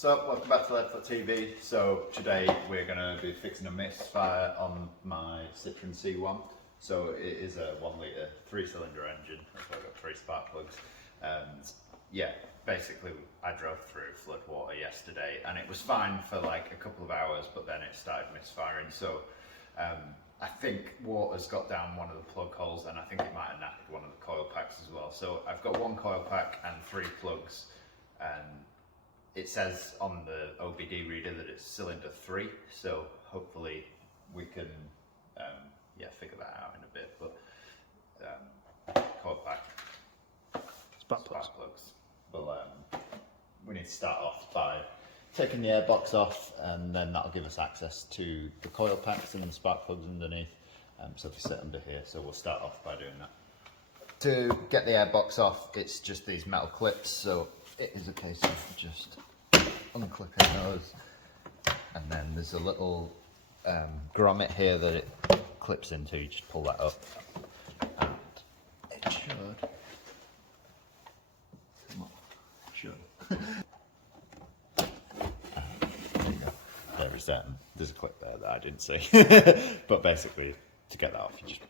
So, welcome back to LeadFoot TV. So, today we're going to be fixing a misfire on my Citroen C1. So, it is a 1 litre 3-cylinder engine. So, I've got 3 spark plugs. Yeah, basically I drove through flood water yesterday and it was fine for like a couple of hours, but then it started misfiring. So, I think water's got down one of the plug holes and I think it might have knackered one of the coil packs as well. So, I've got 1 coil pack and 3 plugs. It says on the OBD reader that it's cylinder 3, so hopefully we can figure that out in a bit. But coil pack, spark plugs. Well, we need to start off by taking the airbox off, and then that'll give us access to the coil packs and the spark plugs underneath. So if we sit under here, so we'll start off by doing that. To get the airbox off, it's just these metal clips, so it is a case of just unclipping those, and then there's a little grommet here that it clips into. You just pull that up and it should there you go. There's a clip there that I didn't see. But basically, to get that off, you just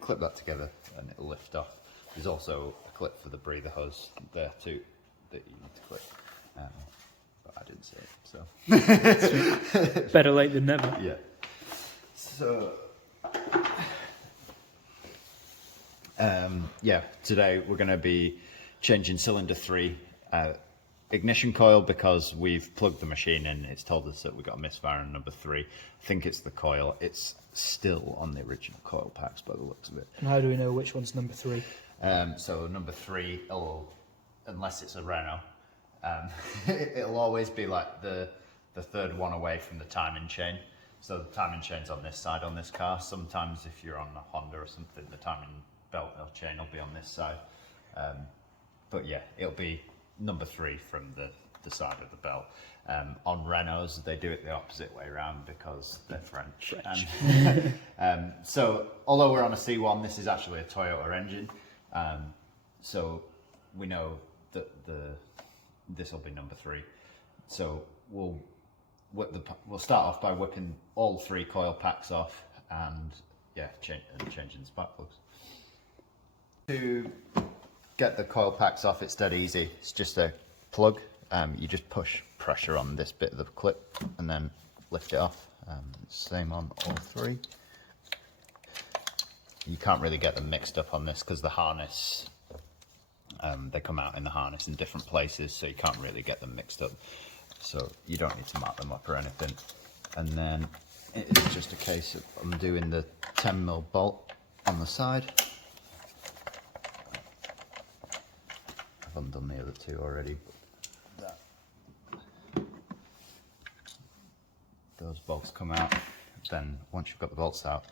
clip that together and it'll lift off. There's also a clip for the breather hose there too that you need to clip, but I didn't see it, so better late than never. Yeah. So today we're going to be changing cylinder 3 ignition coil, because we've plugged the machine in. It's told us that we've got a misfire on number 3. I think it's the coil. It's still on the original coil packs by the looks of it. And how do we know which one's number 3? So number 3, unless it's a Renault, it'll always be like the third one away from the timing chain. So the timing chain's on this side on this car. Sometimes if you're on a Honda or something, the timing belt or chain will be on this side. But yeah, it'll be number 3 from the side of the belt. On Renaults, they do it the opposite way around because they're French. So although we're on a C1, this is actually a Toyota engine. So we know that this will be number 3. So we'll start off by whipping all 3 coil packs off and changing the spark plugs. To get the coil packs off, it's dead easy. It's just a plug. You just push pressure on this bit of the clip and then lift it off. Same on all 3. You can't really get them mixed up on this because the harness, they come out in the harness in different places, so you can't really get them mixed up. So you don't need to mark them up or anything. And then it's just a case of undoing the 10mm bolt on the side. I've undone the other 2 already, but those bolts come out. Then once you've got the bolts out,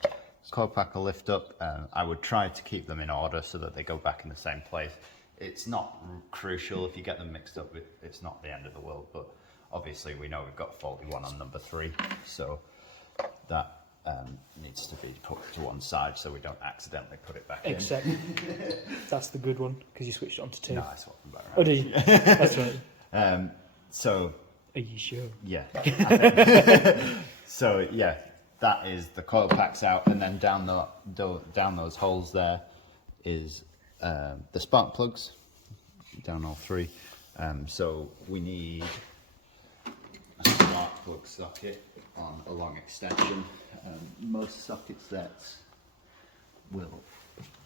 coil pack will lift up. I would try to keep them in order so that they go back in the same place. It's not crucial. If you get them mixed up, it's not the end of the world, but obviously we know we've got a faulty one on number 3, so that needs to be put to one side so we don't accidentally put it back in. Except that's the good one, because you switched it onto 2. No, I swapped them back around. Oh, did you? That's right. So are you sure? Yeah. So yeah, that is the coil packs out, and then down those holes there is the spark plugs, down all 3. So we need a spark plug socket on a long extension. Most socket sets will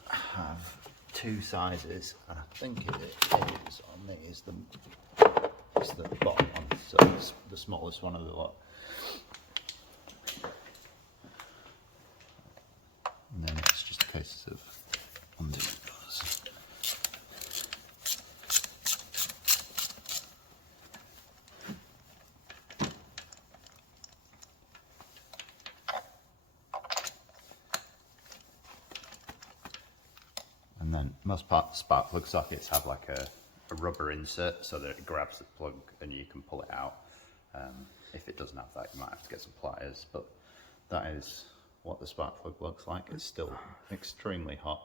have 2 sizes, and I think it is on these it's the bottom one, so it's the smallest one of the lot. And then it's just a case of undoing those. And then most spark plug sockets have like a rubber insert so that it grabs the plug and you can pull it out. If it doesn't have that, you might have to get some pliers, but that is what the spark plug looks like. It's still extremely hot.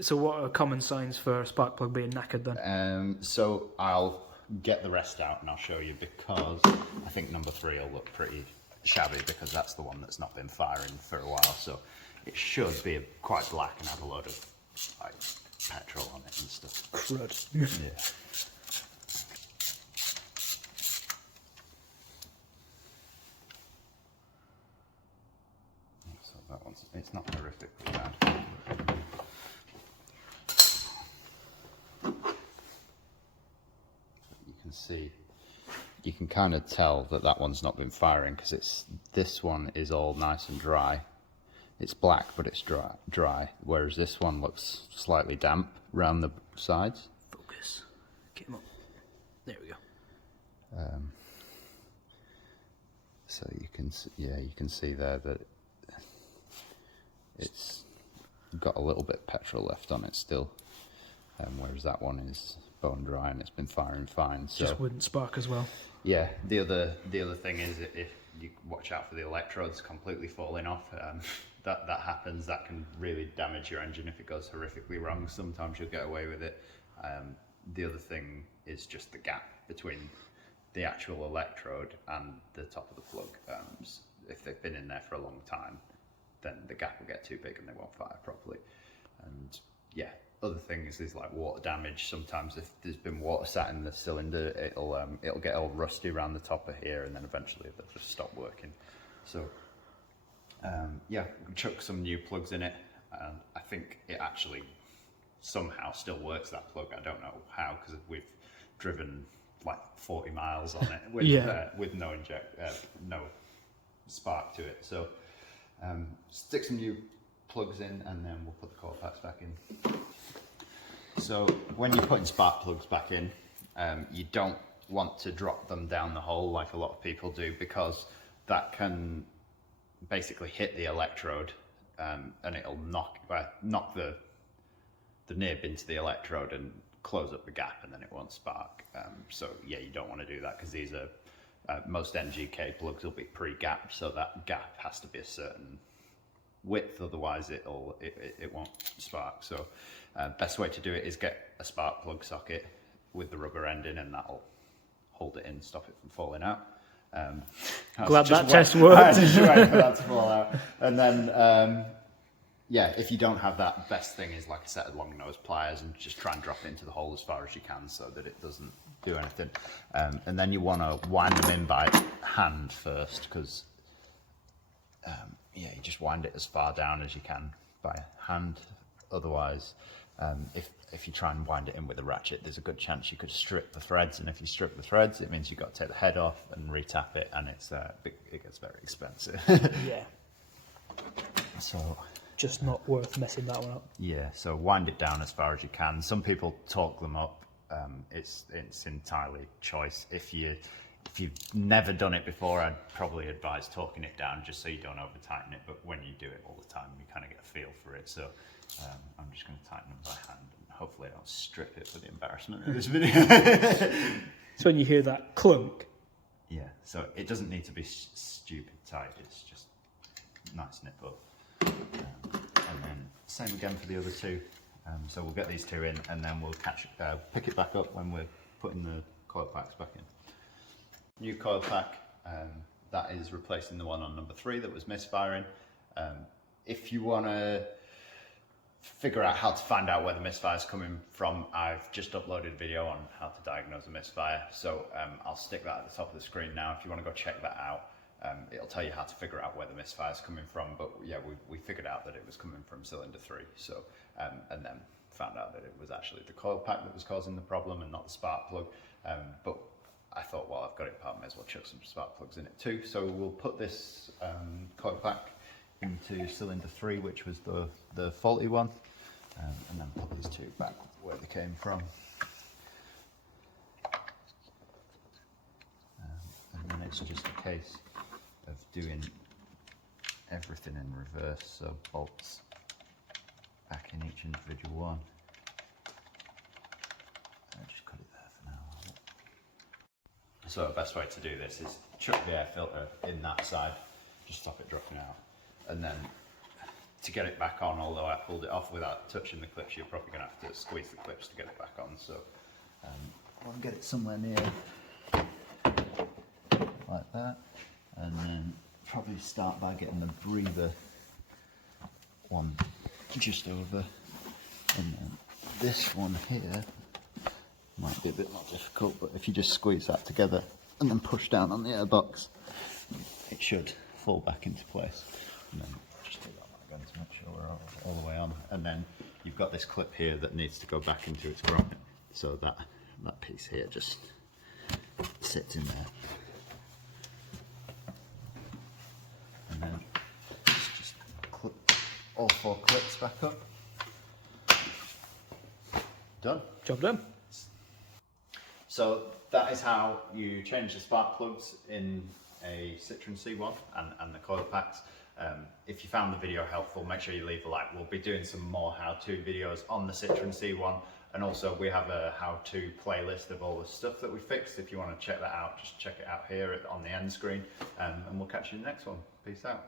So what are common signs for a spark plug being knackered then? So I'll get the rest out and I'll show you, because I think number 3 will look pretty shabby because that's the one that's not been firing for a while. So it should be quite black and have a load of like petrol on it and stuff. Crud. Yeah. So that one's, it's not horrifically bad. You can see, you can kind of tell that that one's not been firing because it's, this one is all nice and dry. It's black, but it's dry, whereas this one looks slightly damp around the sides. Focus. Get him up. There we go. So you can see, yeah, you can see there that it's got a little bit of petrol left on it still, whereas that one is bone dry and it's been firing fine. So Just wouldn't spark as well. yeah, the other thing is if you watch out for the electrodes completely falling off. That happens. That can really damage your engine if it goes horrifically wrong. Sometimes you'll get away with it. The other thing is just the gap between the actual electrode and the top of the plug. If they've been in there for a long time, then the gap will get too big and they won't fire properly. And yeah, other things is like water damage. Sometimes if there's been water sat in the cylinder, it'll get all rusty around the top of here, and then eventually they'll just stop working. So yeah, we chuck some new plugs in it, and I think it actually somehow still works, that plug. I don't know how, because we've driven like 40 miles on it with no no spark to it. So stick some new plugs in, and then we'll put the coil packs back in. So when you're putting spark plugs back in, you don't want to drop them down the hole like a lot of people do, because that can basically hit the electrode, and it'll knock the nib into the electrode and close up the gap, and then it won't spark. So yeah, you don't want to do that, because these are most NGK plugs will be pre-gapped, so that gap has to be a certain width, otherwise it won't spark. So best way to do it is get a spark plug socket with the rubber end in, and that'll hold it in, stop it from falling out. Glad that test worked. I was just waiting for that to fall out. And then yeah, if you don't have that, best thing is like a set of long nose pliers, and just try and drop it into the hole as far as you can so that it doesn't do anything. And then you want to wind them in by hand first, because yeah, you just wind it as far down as you can by hand. Otherwise, if you try and wind it in with a ratchet, there's a good chance you could strip the threads, and if you strip the threads, it means you've got to take the head off and re-tap it, and it gets very expensive. Yeah. So just not worth messing that one up. yeah, so wind it down as far as you can. Some people torque them up. It's entirely choice. If you've never done it before, I'd probably advise torquing it down just so you don't over tighten it. But when you do it all the time, you kind of get a feel for it. So I'm just going to tighten them by hand, and hopefully I don't strip it for the embarrassment of this video. So when you hear that clunk, yeah, so it doesn't need to be stupid tight. It's just nice nip up. And then same again for the other two. So we'll get these two in, and then we'll pick it back up when we're putting the coil packs back in. New coil pack, that is replacing the one on number 3 that was misfiring. If you want to figure out how to find out where the misfire is coming from, I've just uploaded a video on how to diagnose a misfire. So I'll stick that at the top of the screen now. If you want to go check that out, it'll tell you how to figure out where the misfire is coming from. But yeah, we figured out that it was coming from cylinder 3. So and then found out that it was actually the coil pack that was causing the problem and not the spark plug. But I thought, well, I've got it apart, may as well chuck some spark plugs in it too. So we'll put this coil pack into cylinder 3, which was the faulty one, and then put these two back where they came from. And then it's just a case of doing everything in reverse, so bolts back in each individual one. I'll just cut it there for now. So the best way to do this is chuck the air filter in that side, just stop it dropping out, and then to get it back on, although I pulled it off without touching the clips, you're probably going to have to squeeze the clips to get it back on. So I'll get it somewhere near like that, and then probably start by getting the breather one just over, and then this one here might be a bit more difficult, but if you just squeeze that together and then push down on the airbox, it should fall back into place. And then just do that again to make sure we're all the way on. And then you've got this clip here that needs to go back into its grommet, so that piece here just sits in there. And then just clip all 4 clips back up. Done. Job done. So that is how you change the spark plugs in a Citroen C1 and the coil packs. If you found the video helpful, make sure you leave a like. We'll be doing some more how-to videos on the Citroen C1, and also we have a how-to playlist of all the stuff that we fixed. If you want to check that out, just check it out here on the end screen, and we'll catch you in the next one. Peace out.